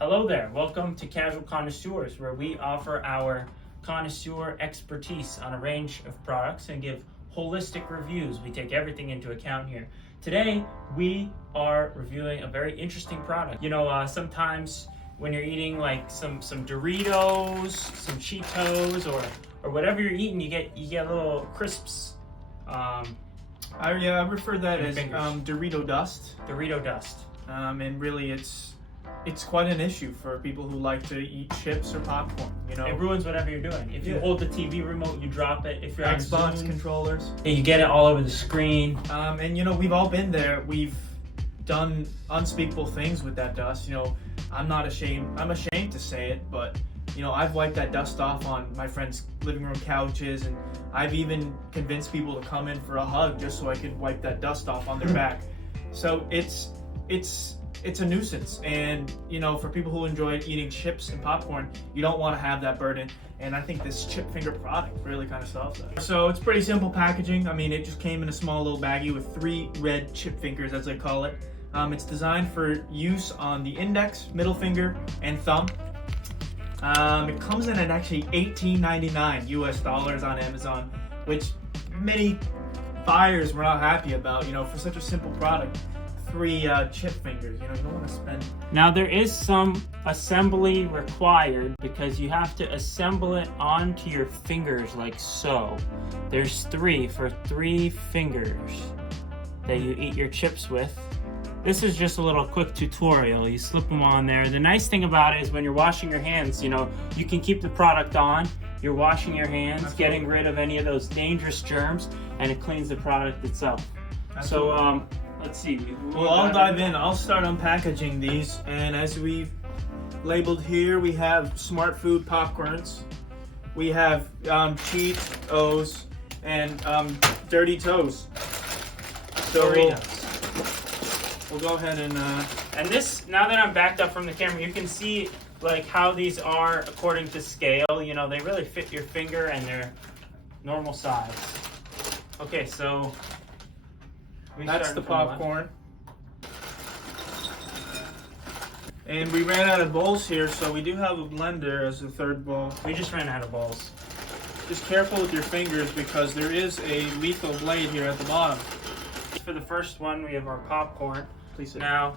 Hello there, welcome to Casual Connoisseurs, where we offer our connoisseur expertise on a range of products and give holistic reviews. We take everything into account here. Today, we are reviewing a very interesting product. Sometimes when you're eating like some Doritos, some Cheetos, or whatever you're eating, you get little crisps. I refer that as Dorito dust. Dorito dust. And really, it's quite an issue for people who like to eat chips or popcorn. It ruins whatever you're doing. If you hold the TV remote, you drop it. If you're Xbox on Zoom, controllers, you get it all over the screen. And we've all been there. We've done unspeakable things with that dust. I'm not ashamed. I'm ashamed to say it, but I've wiped that dust off on my friends' living room couches, and I've even convinced people to come in for a hug just so I could wipe that dust off on their back. So it's a nuisance, and for people who enjoy eating chips and popcorn, you don't want to have that burden, and I think this chip finger product really kind of solves that. So it's pretty simple packaging. It just came in a small little baggie with 3 red chip fingers, as I call it. It's designed for use on the index, middle finger, and thumb. It comes in at actually $18.99 US on Amazon, which many buyers were not happy about, for such a simple product. 3 chip fingers, you don't want to spend. Now there is some assembly required because you have to assemble it onto your fingers like so. There's 3 for 3 fingers that you eat your chips with. This is just a little quick tutorial. You slip them on there. The nice thing about it is when you're washing your hands, you can keep the product on. You're washing your hands, getting rid of any of those dangerous germs, and it cleans the product itself. So, let's see. Well, I'll dive in. I'll start unpackaging these, and as we've labeled here, we have Smart Food popcorns. We have Cheetos and Dirty Toes. So we'll go ahead and this, now that I'm backed up from the camera, you can see like how these are according to scale. They really fit your finger and they're normal size. Okay, so that's the popcorn. And we ran out of bowls here, so we do have a blender as the third bowl. We just ran out of bowls. Just careful with your fingers because there is a lethal blade here at the bottom. For the first one, we have our popcorn. Please sit. Now,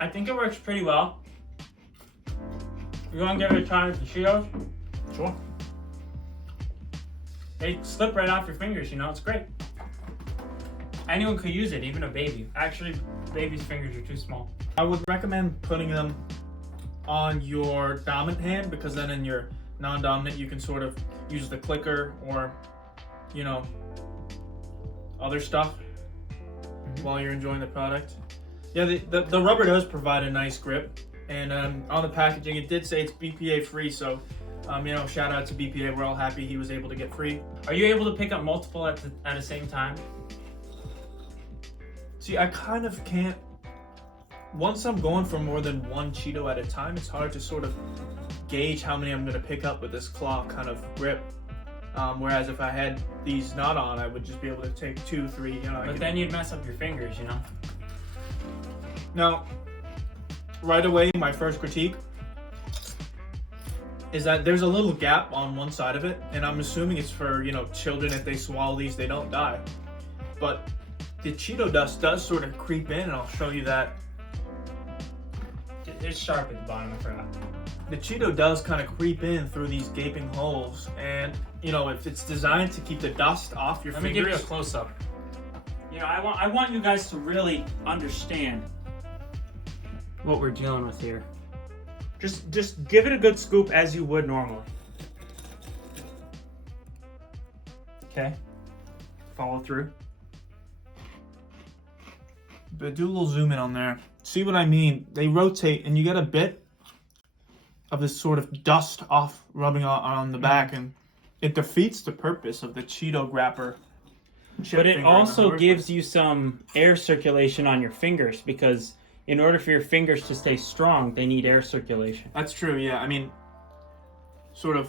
I think it works pretty well. You want to give it a try with the Cheetos? Sure. They slip right off your fingers, it's great. Anyone could use it, even a baby. Actually, baby's fingers are too small. I would recommend putting them on your dominant hand because then in your non-dominant you can sort of use the clicker or, other stuff while you're enjoying the product. Yeah, the rubber does provide a nice grip, and on the packaging it did say it's BPA free, so shout out to BPA. We're all happy he was able to get free. Are you able to pick up multiple at the same time? See, I kind of can't. Once I'm going for more than 1 Cheeto at a time, it's hard to sort of gauge how many I'm going to pick up with this claw kind of grip. Whereas if I had these not on, I would just be able to take 2, 3. But then you'd mess up your fingers, Now, right away, my first critique is that there's a little gap on one side of it, and I'm assuming it's for, children. If they swallow these, they don't die. But the Cheeto dust does sort of creep in, and I'll show you that. It's sharp at the bottom, I forgot. The Cheeto does kind of creep in through these gaping holes, and, if it's designed to keep the dust off your fingers... Let me give you a close-up. I want you guys to really understand what we're dealing with here. Just give it a good scoop as you would normally. Okay. Follow through. But do a little zoom in on there. See what I mean? They rotate, and you get a bit of this sort of dust off rubbing on the back, and it defeats the purpose of the Cheeto grapper. But it also gives you some air circulation on your fingers because in order for your fingers to stay strong, they need air circulation. That's true, yeah. Sort of.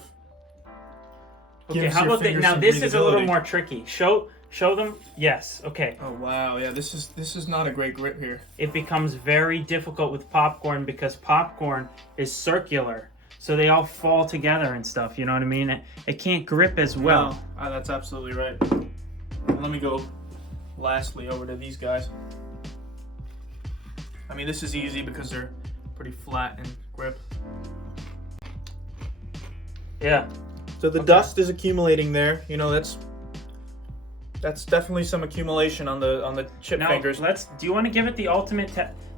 Okay, how about that? Now this is a little more tricky. Show Show them. Yes. Okay. Oh wow, yeah, this is not a great grip here. It becomes very difficult with popcorn because popcorn is circular, so they all fall together and stuff. You know what I mean? It can't grip as well. No, that's absolutely right. Let me go lastly over to these guys. I mean, this is easy because they're pretty flat and grip. Yeah. So the dust is accumulating there. You know, that's definitely some accumulation on the chip Now, fingers. do you want to give it the ultimate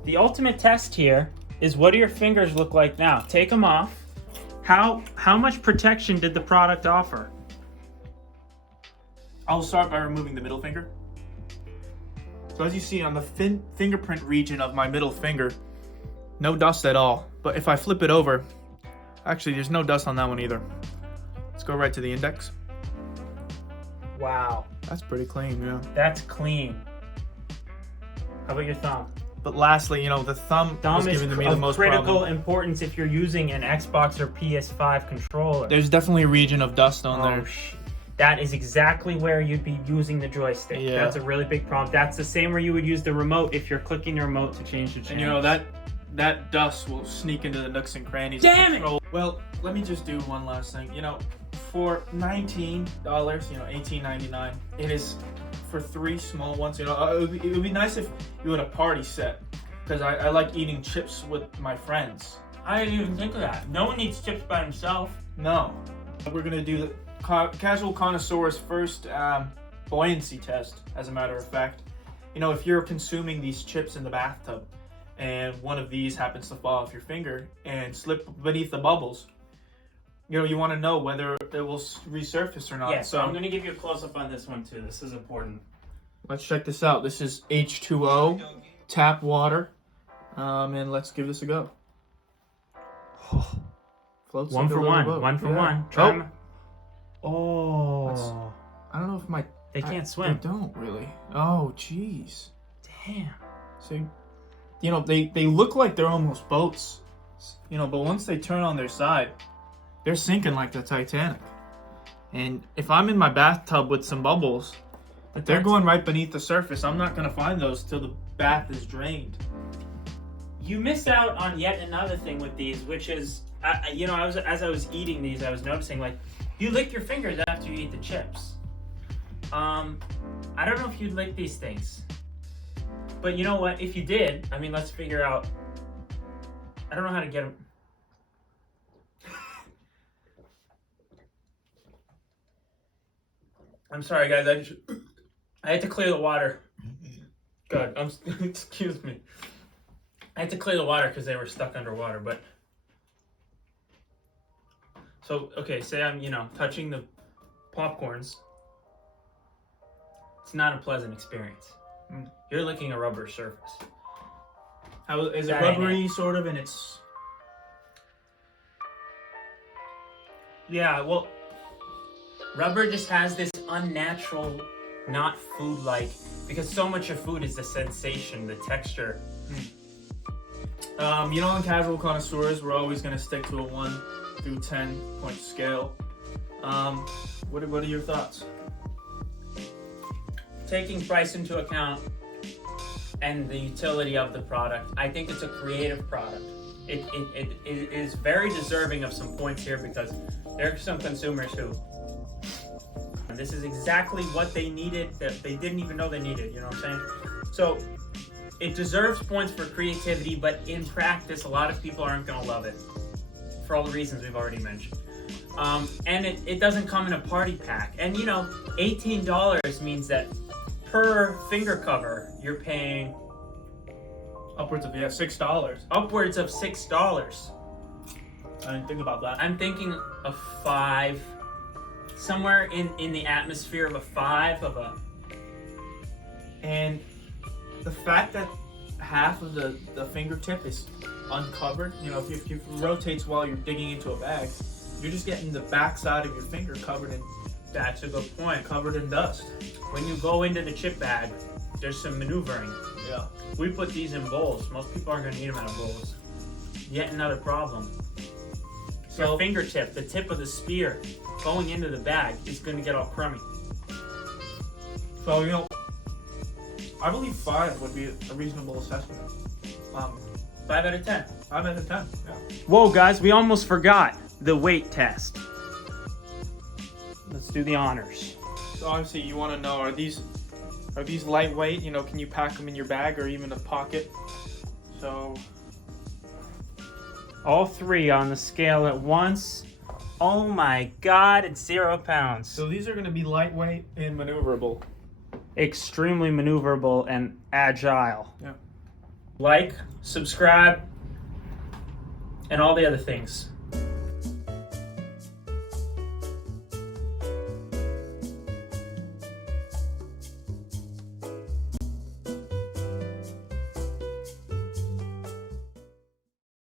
the ultimate test here is what do your fingers look like now? Take them off. How much protection did the product offer? I'll start by removing the middle finger. So as you see on the fingerprint region of my middle finger, no dust at all. But if I flip it over, actually there's no dust on that one either. Let's go right to the index. Wow. That's pretty clean, yeah. That's clean. How about your thumb? But lastly, you know, the thumb was is giving me the most critical problem. importance if you're using an Xbox or PS5 controller. There's definitely a region of dust on there. That is exactly where you'd be using the joystick. Yeah. That's a really big problem. That's the same where you would use the remote if you're clicking the remote to change the channel. And you know, that dust will sneak into the nooks and crannies. Damn of it! control. Well, let me just do one last thing. You know, for $19, you know, $18.99, it is for 3 small ones. You know, it would be nice if you had a party set, because I like eating chips with my friends. I didn't even think of that. No one eats chips by himself. No. We're going to do the Casual Connoisseur's first buoyancy test, as a matter of fact. You know, if you're consuming these chips in the bathtub and one of these happens to fall off your finger and slip beneath the bubbles, you know, you want to know whether it will resurface or not. Yes, so I'm going to give you a close-up on this one too. This is important. let's check this out. This is H2O tap water, and let's give this a go. Floats One like a for little one. boat. One for Yeah. one. Try 'em. Oh. I don't know if They can't They swim. don't really. Oh, jeez. Damn. So, you know, they look like they're almost boats, you know, but once they turn on their side, they're sinking like the Titanic. And if I'm in my bathtub with some bubbles, if they're going right beneath the surface, I'm not going to find those till the bath is drained. You missed out on yet another thing with these, which is, you know, as I was eating these, I was noticing, like, you lick your fingers after you eat the chips. I don't know if you'd lick these things. But you know what? If you did, I mean, let's figure out. I don't know how to get them. I'm sorry, guys. I had to clear the water. Good. Excuse me. I had to clear the water because they were stuck underwater. But so okay, say I'm touching the popcorns. It's not a pleasant experience. You're licking a rubber surface. How is it That ain't rubbery, sort of, and it's... Yeah, well, rubber just has this unnatural, not food-like, because so much of food is the sensation, the texture. You know, in Casual Connoisseurs, we're always going to stick to a 1 through 10 point scale. What are your thoughts? Taking price into account and the utility of the product, I think it's a creative product. It is very deserving of some points here because there are some consumers who, this is exactly what they needed that they didn't even know they needed, you know what I'm saying? So it deserves points for creativity, but in practice, a lot of people aren't going to love it for all the reasons we've already mentioned. And it doesn't come in a party pack. And you know, $18 means that per finger cover, you're paying Upwards of, $6. upwards of $6. I didn't think about that. I'm thinking a 5, somewhere in the atmosphere of a 5 of a. And the fact that half of the fingertip is uncovered, you know, if it rotates while you're digging into a bag, you're just getting the backside of your finger covered in That's a good point. covered in dust. When you go into the chip bag, there's some maneuvering. Yeah. We put these in bowls. Most people aren't going to eat them out of bowls. Yet another problem. So Your fingertip, the tip of the spear, going into the bag is going to get all crummy. So, you know, I believe 5 would be a reasonable assessment. 5 out of 10. 5 out of 10. Yeah. Whoa, guys, we almost forgot the weight test. Let's do the honors. So obviously, you want to know, are these lightweight? You know, can you pack them in your bag or even a pocket? So All 3 on the scale at once. Oh my God, it's 0 pounds. So these are going to be lightweight and maneuverable. Extremely maneuverable and agile. Yeah. Like, subscribe, and all the other things.